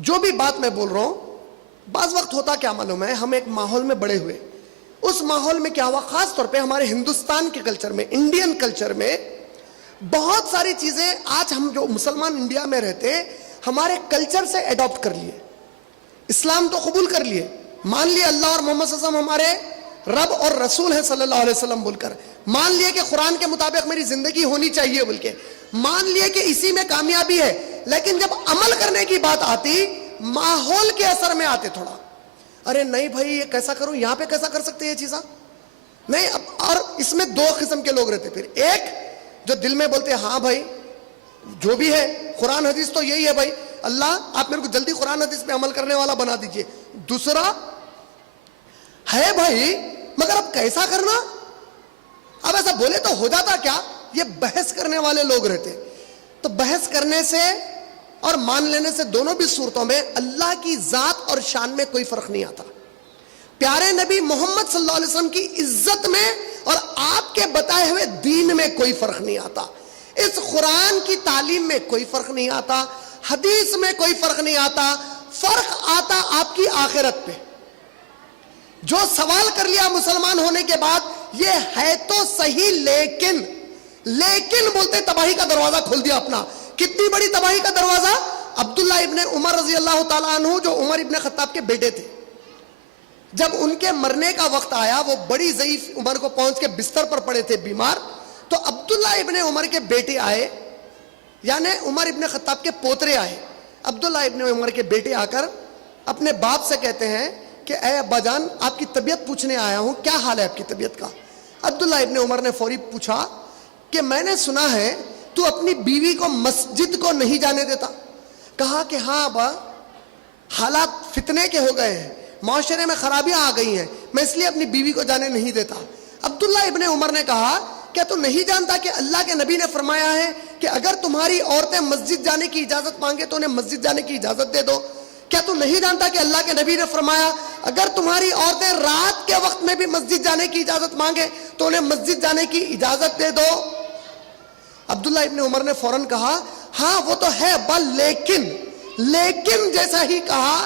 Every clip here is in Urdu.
جو بھی بات میں بول رہا ہوں، بعض وقت ہوتا کیا معلوم ہے، ہم ایک ماحول میں بڑے ہوئے، اس ماحول میں کیا ہوا، خاص طور پہ ہمارے ہندوستان کے کلچر میں، انڈین کلچر میں بہت ساری چیزیں آج ہم جو مسلمان انڈیا میں رہتے ہیں ہمارے کلچر سے ایڈاپٹ کر لیے، اسلام تو قبول کر لیے، مان لیے اللہ اور محمد صلی اللہ علیہ وسلم ہمارے رب اور رسول ہیں صلی اللہ علیہ وسلم بول کر، مان لیے کہ قرآن کے مطابق میری زندگی ہونی چاہیے بول کے، مان لیے کہ اسی میں کامیابی ہے، لیکن جب عمل کرنے کی بات آتی ماحول کے اثر میں آتے تھوڑا، ارے نہیں بھائی یہ کیسا کروں، یہاں پہ کیسا کر سکتے یہ چیزاں نہیں، اور اس میں دو قسم کے لوگ رہتے، پھر ایک جو دل میں بولتے ہاں بھائی جو بھی ہے قرآن حدیث تو یہی ہے بھائی، اللہ آپ میرے کو جلدی قرآن حدیث پہ عمل کرنے والا بنا دیجئے، دوسرا ہے بھائی مگر اب کیسا کرنا، اب ایسا بولے تو ہو جاتا کیا، یہ بحث کرنے والے لوگ رہتے، تو بحث کرنے سے اور مان لینے سے دونوں بھی صورتوں میں اللہ کی ذات اور شان میں کوئی فرق نہیں آتا، پیارے نبی محمد صلی اللہ علیہ وسلم کی عزت میں اور آپ کے بتائے ہوئے دین میں کوئی فرق نہیں آتا، اس قرآن کی تعلیم میں کوئی فرق نہیں آتا، حدیث میں کوئی فرق نہیں آتا، فرق آتا آپ کی آخرت پہ، جو سوال کر لیا مسلمان ہونے کے بعد یہ ہے تو صحیح لیکن بولتے تباہی کا دروازہ کھول دیا اپنا، کتنی بڑی تباہی کا دروازہ، عبداللہ ابن عمر رضی اللہ تعالیٰ عنہ جو عمر ابن خطاب کے بیٹے تھے، جب ان کے مرنے کا وقت آیا وہ بڑی ضعیف عمر کو پہنچ کے بستر پر پڑے تھے بیمار، تو عبداللہ ابن عمر کے بیٹے آئے، یعنی عمر ابن خطاب کے پوترے آئے، عبداللہ ابن عمر کے بیٹے آ کر اپنے باپ سے کہتے ہیں کہ اے ابا جان آپ کی طبیعت پوچھنے آیا ہوں، کیا حال ہے آپ کی طبیعت کا، عبداللہ ابن عمر نے فوری پوچھا کہ میں نے سنا ہے تو اپنی بیوی کو مسجد کو نہیں جانے دیتا، کہا کہ ہاں ابا حالات فتنے کے ہو گئے ہیں، معاشرے میں خرابیاں آ گئی ہیں، میں اس لیے اپنی بیوی کو جانے نہیں دیتا، عبداللہ ابن عمر نے کہا کیا تو نہیں جانتا کہ اللہ کے نبی نے فرمایا ہے کہ اگر تمہاری عورتیں مسجد جانے کی اجازت مانگے تو انہیں مسجد جانے کی اجازت دے دو، کیا تو نہیں جانتا کہ اللہ کے نبی نے فرمایا اگر تمہاری عورتیں رات کے وقت میں بھی مسجد جانے کی اجازت مانگے تو انہیں مسجد جانے کی اجازت دے دو، عبداللہ ابن عمر نے فوراً کہا ہاں وہ تو ہے ابا لیکن جیسا ہی کہا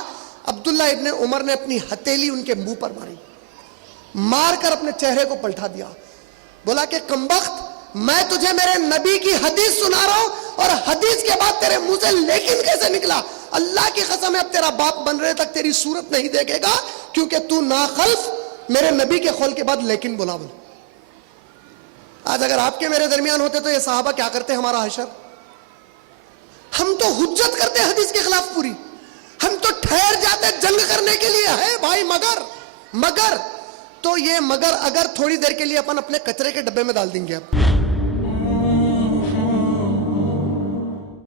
عبداللہ ابن عمر نے اپنی ہتھیلی ان کے منہ پر ماری، مار کر اپنے چہرے کو پلٹا دیا، بولا کہ کمبخت میں تجھے میرے نبی کی حدیث سنا رہا ہوں اور حدیث کے بعد تیرے منہ سے لیکن کیسے نکلا، اللہ کی قسم ہے اب تیرا باپ بن رہے تک تیری صورت نہیں دیکھے گا کیونکہ تو ناخلف میرے نبی کے قول کے بعد لیکن بولا۔ آج اگر آپ کے میرے درمیان ہوتے تو یہ صحابہ کیا کرتے ہمارا حشر، ہم تو حجت کرتے حدیث کے خلاف پوری، ہم تو ٹھہر جاتے جنگ کرنے کے لیے، ہے بھائی مگر تو یہ مگر اگر تھوڑی دیر کے لیے اپنے کچرے کے ڈبے میں ڈال دیں گے اب